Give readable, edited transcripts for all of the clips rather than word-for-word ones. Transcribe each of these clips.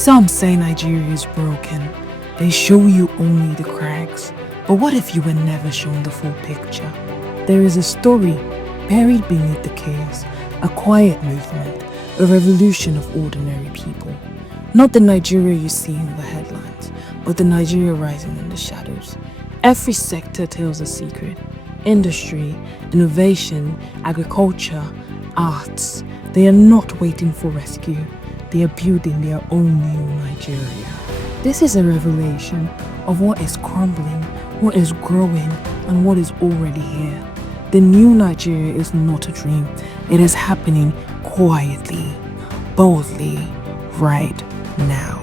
Some say Nigeria is broken. They show you only the cracks. But what if you were never shown the full picture? There is a story buried beneath the chaos, a quiet movement, a revolution of ordinary people. Not the Nigeria you see in the headlines, but the Nigeria rising in the shadows. Every sector tells a secret. Industry, innovation, agriculture, arts. They are not waiting for rescue. They are building their own new Nigeria. This is a revelation of what is crumbling, what is growing, and what is already here. The new Nigeria is not a dream. It is happening quietly, boldly, right now.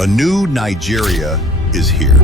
A new Nigeria is here.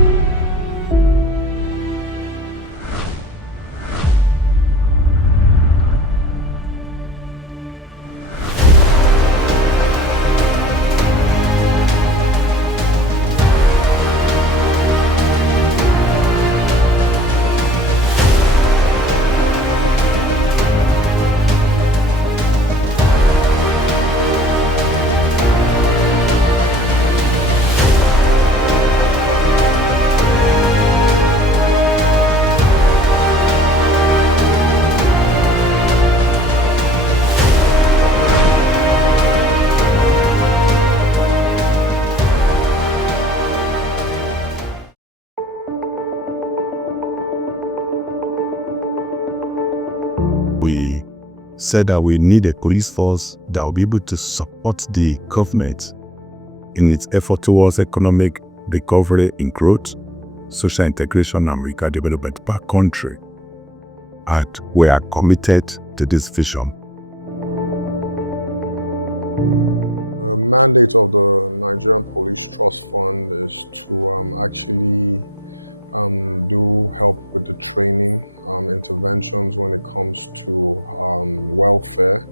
We said that we need a police force that will be able to support the government in its effort towards economic recovery and growth, social integration, and regional development per country. And we are committed to this vision. The mandate of the Nigerian Police Trust Fund is to actually do help with the training, interventions when it comes to welfare,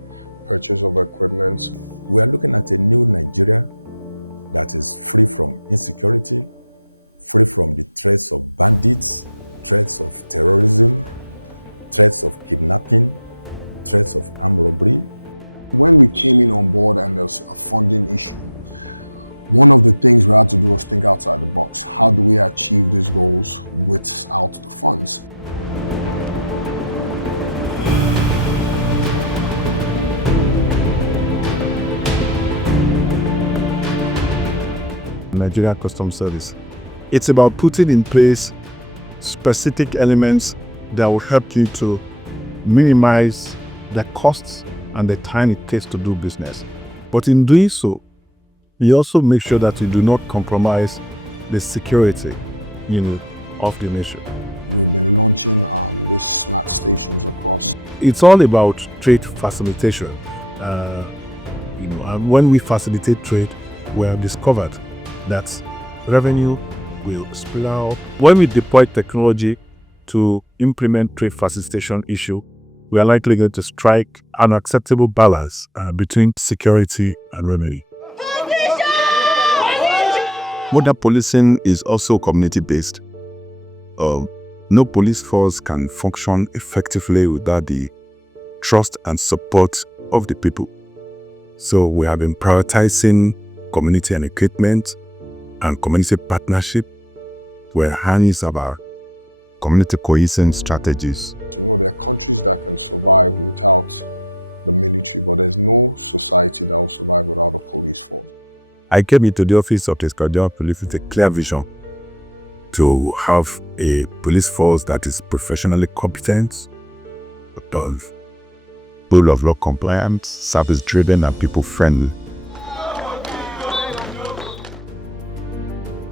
purchase of equipment. We are looking at a new Nigeria that is free from insecurity, free from the threats of bandits, threats of terrorism, threats of kidnapping, threats of armed robbery. When we came in on board and there's a funding issue, one of the things we had to do was think outside the box. How do we achieve these goals without the funds? Nigeria Customs Service. It's about putting in place specific elements that will help you to minimize the costs and the time it takes to do business. But in doing so, you also make sure that you do not compromise the security, of the nation. We've been launching these smart stations across. It's all about trade facilitation. And when we facilitate trade, we have discovered that revenue will spill out. When we deploy technology to implement trade facilitation issue, we are likely going to strike an acceptable balance between security and revenue. Modern policing is also community-based. No police force can function effectively without the trust and support of the people. So we have been prioritizing community engagement and community partnership to enhance our community cohesion strategies. There are countries that can survive without the military, but there's no society that will survive without a police force. I came into the office of the Nigerian Police with a clear vision to have a police force that is professionally competent, rule of law compliant, service-driven, and people-friendly.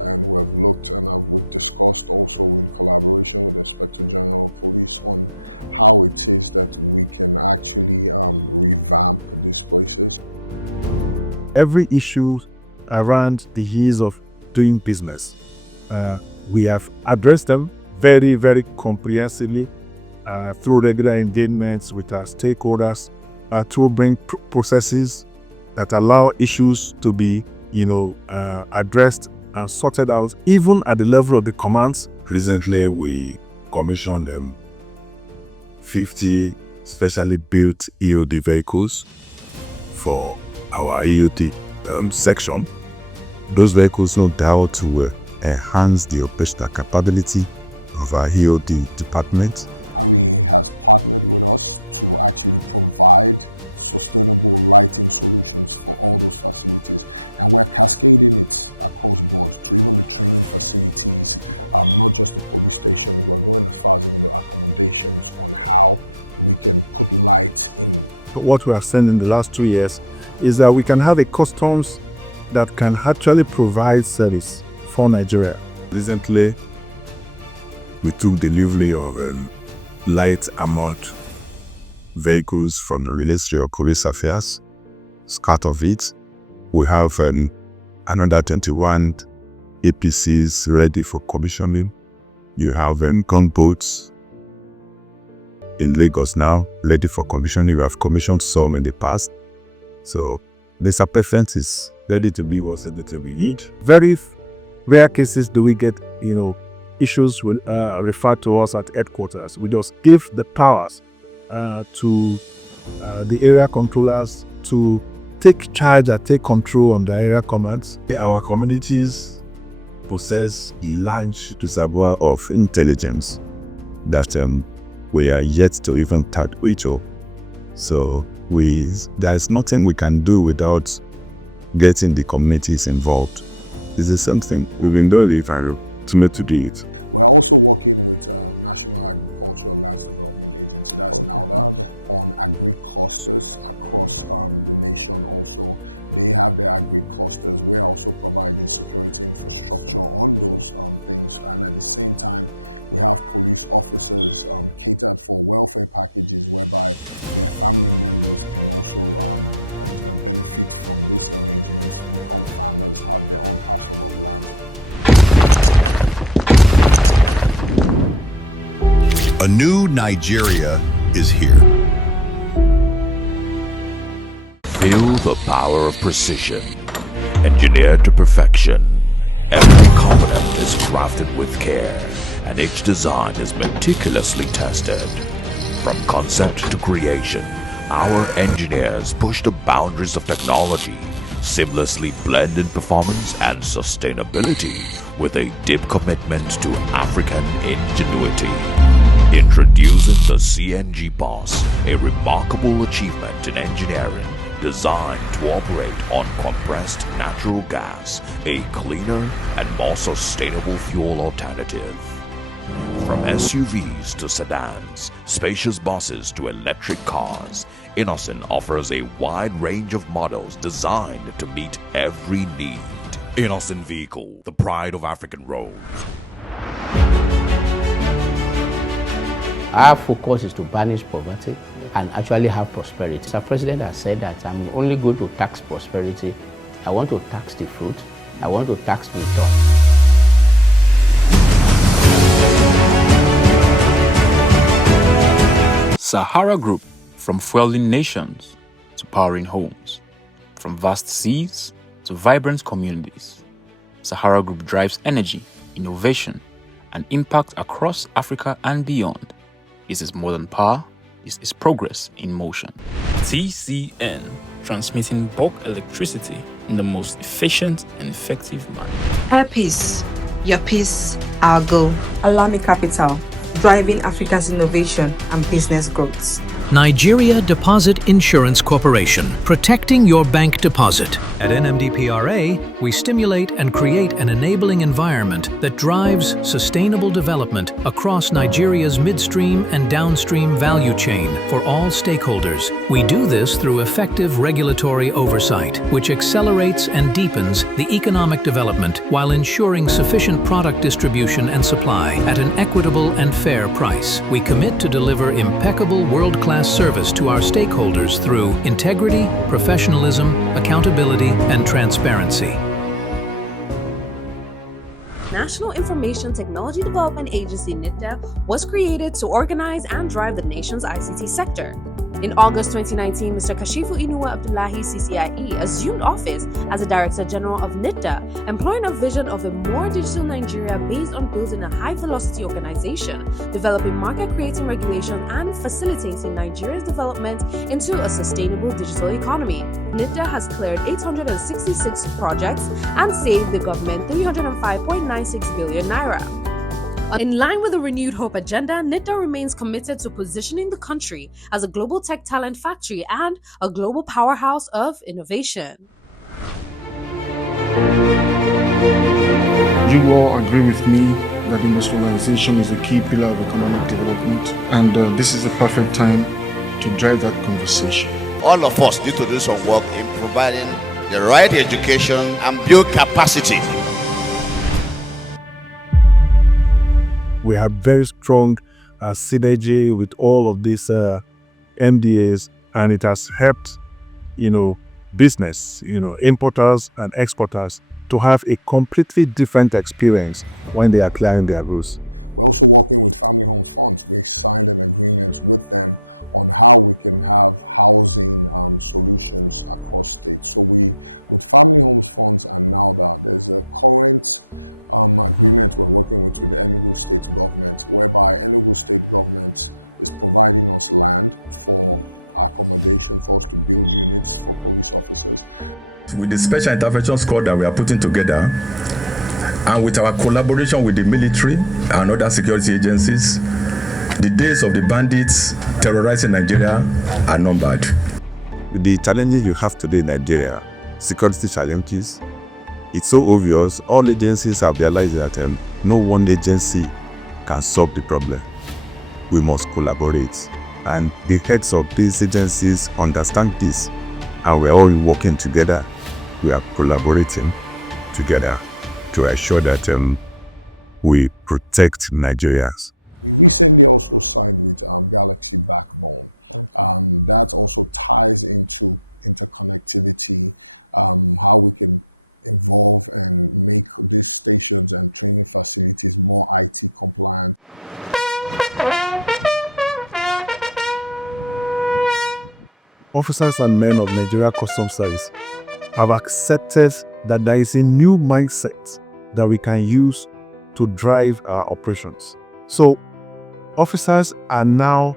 And we've looked and we've discussed also in collaboration with the Inspector General of Police on how it is that we can actually revamp these places. Every issue around the ease of doing business, we have addressed them very, very comprehensively through regular engagements with our stakeholders to bring processes that allow issues to be, addressed and sorted out, even at the level of the commands. Recently, we commissioned 50 specially built EOD vehicles for our EOD section. Those vehicles, no doubt, will enhance the operational capability of our EOD department. REA has partnered with us to actually provide sustainable lighting solutions for all those facilities, and we're cascading it across board to even the training facilities, not just the police stations. We're going as far as even the accommodations on how we can put light in. What we have seen in the last 2 years is that we can have a customs that can actually provide service for Nigeria. Recently, we took delivery of light armored vehicles from the Ministry of Police Affairs. As part of it, we have another 21 APCs ready for commissioning. You have gunboats in Lagos now, ready for commissioning. We have commissioned some in the past. So the Sapefence is ready to be what's needed to be need. Very rare cases do we get, issues will refer to us at headquarters. We just give the powers to the area controllers to take charge and take control on the area commands. Our communities possess a large reservoir of intelligence that we are yet to even tap into. So there's nothing we can do without getting the communities involved. This is something we've been doing to do it. We're also working with National Agricultural Lands Development Agency, that's NALDA, on agri-clusters across the nation also. They have their agri-clusters. We're also providing security infrastructure on those things, and at the same time, we have police officers catered for welfare packages whereby their family members can also benefit from these arrangements, become farmers, have their own parcel of land. A new Nigeria is here. Feel the power of precision, engineered to perfection. Every component is crafted with care, and each design is meticulously tested. From concept to creation, our engineers push the boundaries of technology, seamlessly blending performance and sustainability with a deep commitment to African ingenuity. Introducing the CNG Boss, a remarkable achievement in engineering designed to operate on compressed natural gas, a cleaner and more sustainable fuel alternative. From SUVs to sedans, spacious buses to electric cars, Innocent offers a wide range of models designed to meet every need. Innocent Vehicle, the pride of African road. Our focus is to banish poverty and actually have prosperity. Our president has said that I'm only going to tax prosperity. I want to tax the fruit. I want to tax the dog. Sahara Group, from fueling nations to powering homes, from vast seas to vibrant communities. Sahara Group drives energy, innovation, and impact across Africa and beyond. It is more than power, it is progress in motion. TCN, transmitting bulk electricity in the most efficient and effective manner. Her peace, your peace, our goal. Alami Capital, driving Africa's innovation and business growth. Nigeria Deposit Insurance Corporation, protecting your bank deposit. At NMDPRA, we stimulate and create an enabling environment that drives sustainable development across Nigeria's midstream and downstream value chain for all stakeholders. We do this through effective regulatory oversight, which accelerates and deepens the economic development while ensuring sufficient product distribution and supply at an equitable and fair price. We commit to deliver impeccable world-class service to our stakeholders through integrity, professionalism, accountability, and transparency. National Information Technology Development Agency (NITDEV) was created to organize and drive the nation's ICT sector. In August 2019, Mr. Kashifu Inuwa Abdullahi CCIE assumed office as the Director General of NIDDA, employing a vision of a more digital Nigeria based on building a high-velocity organization, developing market-creating regulation, and facilitating Nigeria's development into a sustainable digital economy. NIDDA has cleared 866 projects and saved the government 305.96 billion naira. In line with the renewed hope agenda, NIDDA remains committed to positioning the country as a global tech talent factory and a global powerhouse of innovation. You all agree with me that industrialization is a key pillar of economic development, and this is the perfect time to drive that conversation. All of us need to do some work in providing the right education and build capacity. We have very strong synergy with all of these MDAs, and it has helped, business, importers and exporters to have a completely different experience when they are clearing their routes. We're also working with Family Homes Funds. We signed an agreement with them on how we can have housing solutions across states. So with Family Homes Funds and now that there's a current agreement we're working with the Enugu State government, whereby Enugu State government is providing us land for accommodation for us to build units for police officers. With the special intervention squad that we are putting together, and with our collaboration with the military and other security agencies, the days of the bandits terrorizing Nigeria are numbered. With the challenges you have today in Nigeria, security challenges, it's so obvious. All agencies have realized that no one agency can solve the problem. We must collaborate. And the heads of these agencies understand this. And we're all working together. We are collaborating together to ensure that we protect Nigerians. We recently also signed with Galaxy Backbone. That also ties into interconnectivity, how we can involve and make these stations and training facilities more IT compliant. Officers and men of Nigeria Customs Service have accepted that there is a new mindset that we can use to drive our operations. So officers are now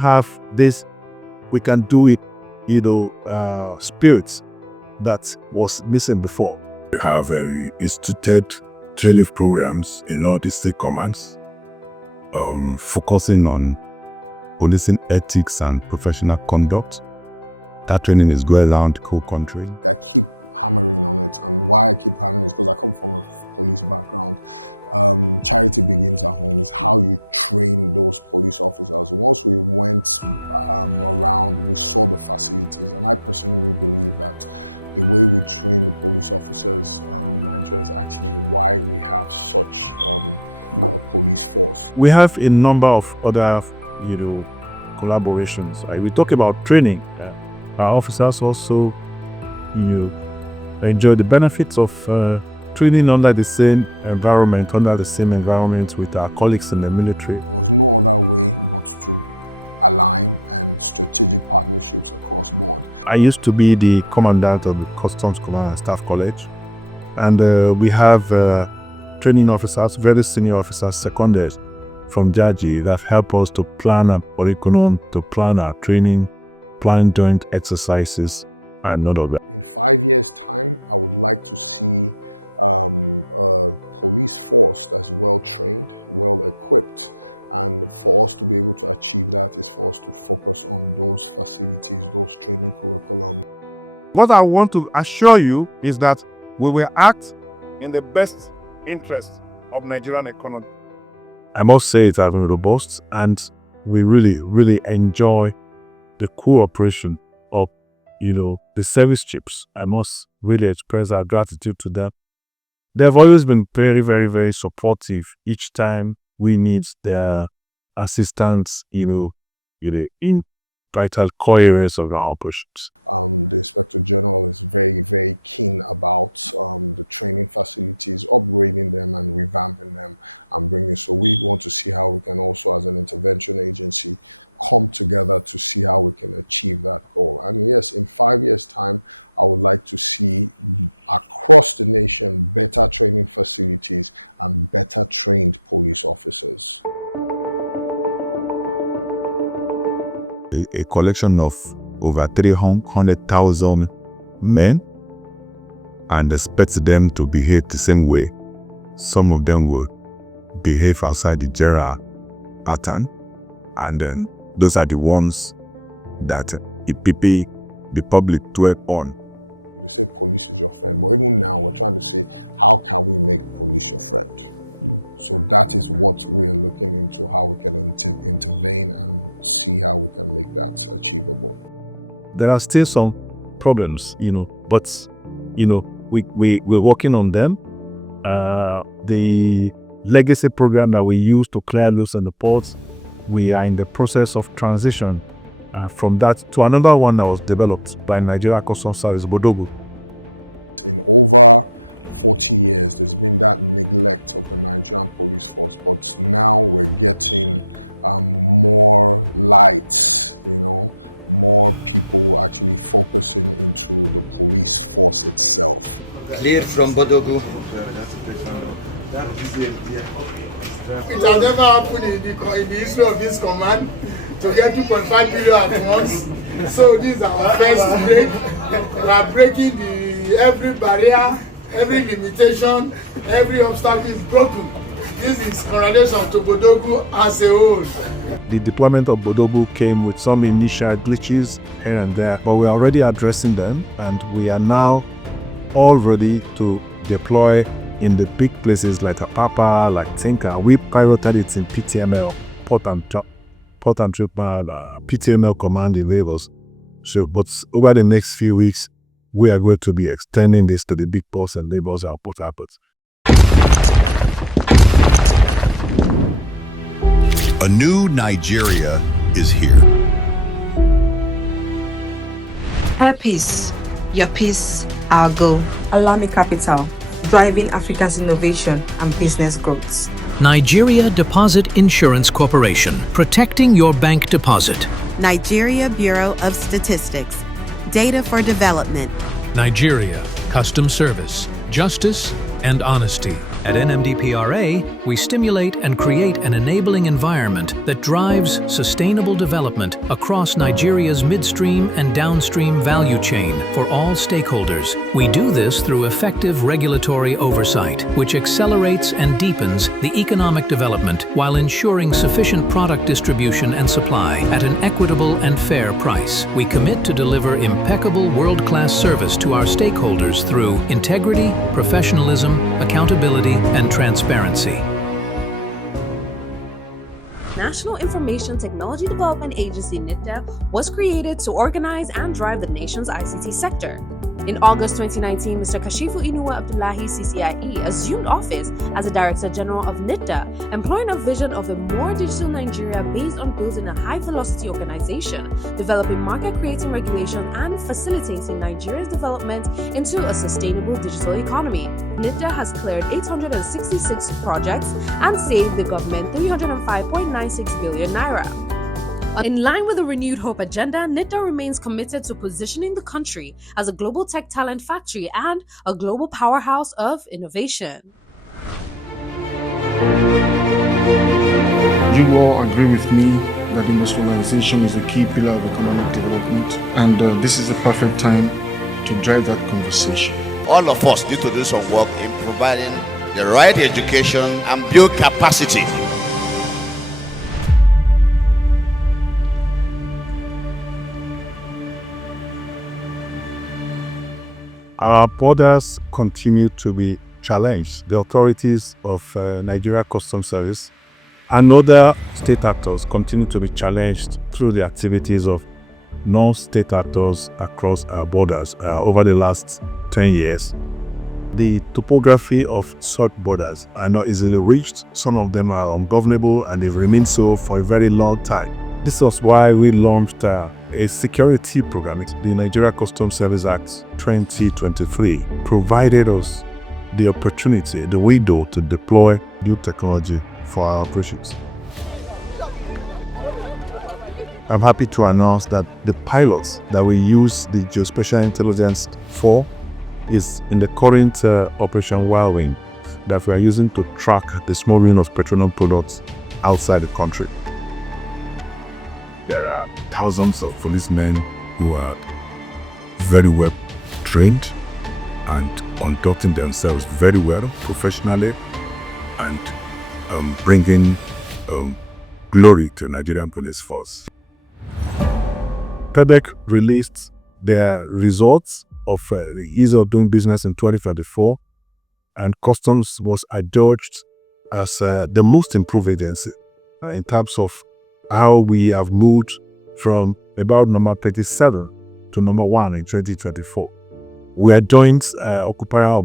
have this, we can do it, spirit that was missing before. We have instituted training programs in all the state commands, focusing on policing ethics and professional conduct. That training is going around the whole country. I keep hammering on it, and why I keep hammering is because I come from a police background. Charity begins at home is how you train those police officers. Once we went around, we saw the facilities, and I personally believe that the way we train the police officers in Nigeria is actually why we have such a police force. We have a number of other, collaborations. We talk about training. Our officers also, enjoy the benefits of training under the same environment with our colleagues in the military. There was no other way but to align and strategic partnerships across board. I used to be the commandant of the Customs Command and Staff College, and we have training officers, very senior officers seconded from Jaji that help us to plan our curriculum, to plan our training, plan joint exercises, and all of that. In 5 years' time, I would like to see a police force that's well trained, well equipped. And for us to be able to achieve that is for us to focus on those facilities, those training curriculum. What I want to assure you is that we will act in the best interest of Nigerian economy. I must say it has been robust, and we really, really enjoy the cooperation of, the service chiefs. I must really express our gratitude to them. They've always been very, very, very supportive each time we need their assistance, in vital core areas of our operations. The Inspector General is very, very keen about the training facilities, upgrading them and revamping them and bringing. So we want to see how we can also, as an intervention agency, come together to see how we can achieve that goal. And yes, in 5 years' time, I would like to see across the nation better training facilities and better trained police officers. A collection of over 300,000 men and expect them to behave the same way. Some of them will behave outside the general pattern, and then those are the ones that the public dwell on. They say police is your friend, but even now we're trying to say, how can we make police your friend? So that is what we're looking into, how we can intervene and see how we can make that achievable. There are still some problems, but, we're working on them. The legacy program that we use to clear loose in the ports, we are in the process of transition from that to another one that was developed by Nigeria Customs Service, Bodogu. In over 40 years, there's been that neglect of the Nigerian police force, but now we're getting more lights, more people actually focusing into the police force itself. Clear from Bodogu. It has never happened in the history of this command to get 2.5 billion at once. So this is our first break. We are breaking every barrier, every limitation, every obstacle is broken. This is correlation to Bodogu as a whole. The deployment of Bodogu came with some initial glitches here and there, but we're already addressing them, and we are now all ready to deploy in the big places like Apapa, like Tinka. We piloted it in PTML, Port and Treatment, PTML Command in Lagos. So, but over the next few weeks, we are going to be extending this to the big ports and Lagos and Port Harcourt. A new Nigeria is here. Her peace, your peace, our goal. Alami Capital, driving Africa's innovation and business growth. Nigeria Deposit Insurance Corporation, protecting your bank deposit. Nigeria Bureau of Statistics, data for development. Nigeria Customs Service, justice and honesty. At NMDPRA, we stimulate and create an enabling environment that drives sustainable development across Nigeria's midstream and downstream value chain for all stakeholders. We do this through effective regulatory oversight, which accelerates and deepens the economic development while ensuring sufficient product distribution and supply at an equitable and fair price. We commit to deliver impeccable world-class service to our stakeholders through integrity, professionalism, accountability, and transparency. National Information Technology Development Agency (NITDA) was created to organize and drive the nation's ICT sector. In August 2019, Mr. Kashifu Inuwa Abdullahi CCIE assumed office as the Director General of NITDA, employing a vision of a more digital Nigeria based on building a high-velocity organization, developing market-creating regulation, and facilitating Nigeria's development into a sustainable digital economy. NITDA has cleared 866 projects and saved the government 305.96 billion naira. In line with the renewed hope agenda, NITDA remains committed to positioning the country as a global tech talent factory and a global powerhouse of innovation. You all agree with me that industrialization is a key pillar of economic development, and this is the perfect time to drive that conversation. All of us need to do some work in providing the right education and build capacity. Our borders continue to be challenged. The authorities of Nigeria Customs Service and other state actors continue to be challenged through the activities of non-state actors across our borders over the last 10 years. The topography of such borders are not easily reached. Some of them are ungovernable, and they've remained so for a very long time. This was why we launched a security program. The Nigeria Customs Service Act 2023 provided us the opportunity, the window to deploy new technology for our operations. I'm happy to announce that the pilots that we use the geospatial intelligence for is in the current Operation Whirlwind that we are using to track the smuggling of petroleum products outside the country. There are thousands of policemen who are very well trained and conducting themselves very well professionally and bringing glory to Nigerian police force. PEDEC released their results of the ease of doing business in 2024, and Customs was adjudged as the most improved agency in terms of how we have moved from about number 37 to number 1 in 2024. We are joint occupier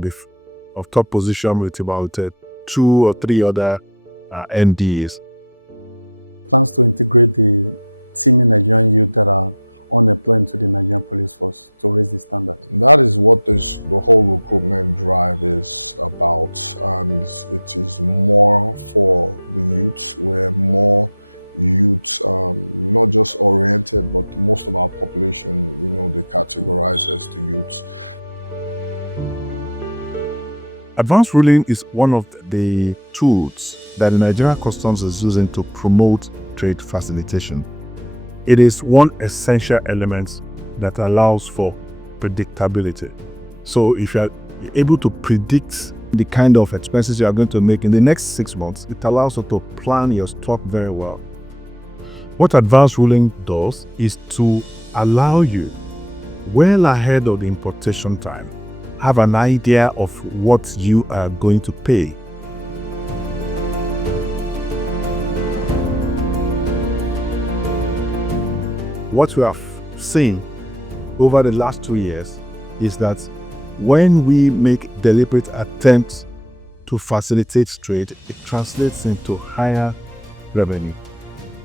of top position with about 2 or 3 other NDAs. Plans to integrate the teaming Nigerian youth that are unemployed into the Nigerian police force to raise the standard. That is what the whole recruitment drive is about, and it is more for the youth, where more youth, not just oriented, but most of our population, they categorize as the youth. Advanced ruling is one of the tools that the Nigerian Customs is using to promote trade facilitation. It is one essential element that allows for predictability. So if you are able to predict the kind of expenses you are going to make in the next 6 months, it allows you to plan your stock very well. What advanced ruling does is to allow you, well ahead of the importation time, have an idea of what you are going to pay. What we have seen over the last 2 years is that when we make deliberate attempts to facilitate trade, it translates into higher revenue.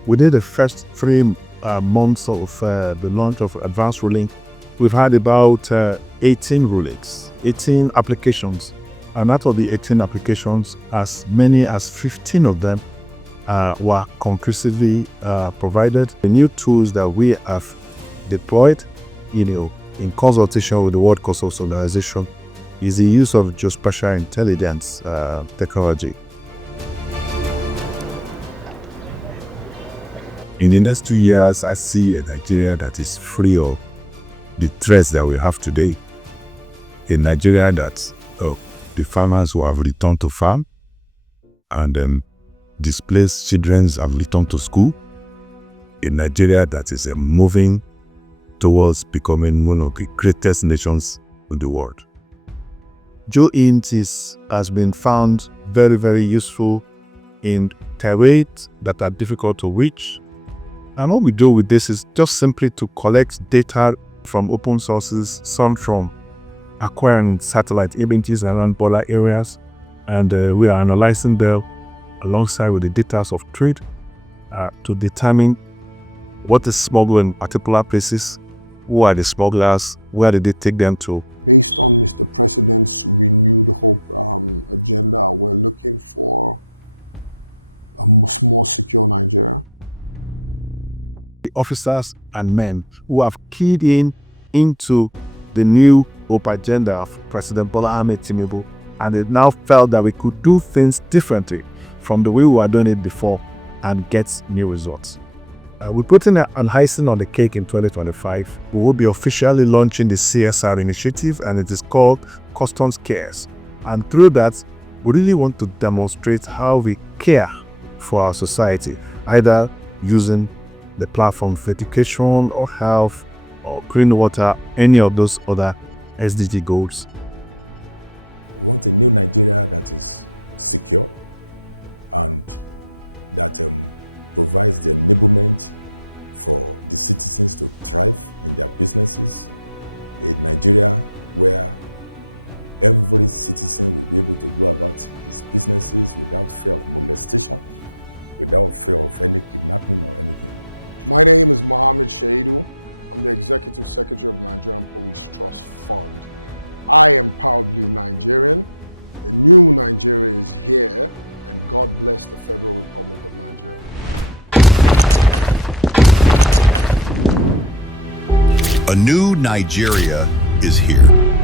Within the first 3 months of the launch of advanced ruling, we've had about 18 rulings, 18 applications, and out of the 18 applications, as many as 15 of them were conclusively provided. The new tools that we have deployed, in consultation with the World Customs Organization, is the use of geospatial intelligence technology. In the next 2 years, I see a Nigeria that is free of the threats that we have today. A Nigeria that the farmers who have returned to farm, and displaced children have returned to school. A Nigeria that is moving towards becoming one of the greatest nations in the world. GeoInt has been found very, very useful in terrains that are difficult to reach. And what we do with this is just simply to collect data from open sources, some from acquiring satellite images around border areas, and we are analyzing them alongside with the data of trade to determine what is smuggled in particular places, who are the smugglers, where did they take them to. Based on Mr. President's renewed hope agenda, we're looking for a more secure Nigeria. The officers and men who have keyed into the new hope agenda of President Bola Ahmed Tinubu, and they now felt that we could do things differently from the way we were doing it before and get new results. We're putting an icing on the cake in 2025. We will be officially launching the CSR initiative, and it is called Customs Cares. And through that, we really want to demonstrate how we care for our society, either using the platform for education or health or clean water, any of those other SDG goals. We want a new Nigeria that is secure and that provides the enablement for the citizens to thrive in their businesses. A Nigeria where every citizen will be able to go about his businesses without fear of molestation, without fear of any kidnapping or anything. My name is Mohammed Shaidu. I'm the Executive Secretary of Nigerian Police Trust Fund. I am proudly Nigerian. A new Nigeria is here, and God bless the Federal Republic of Nigeria. A new Nigeria is here.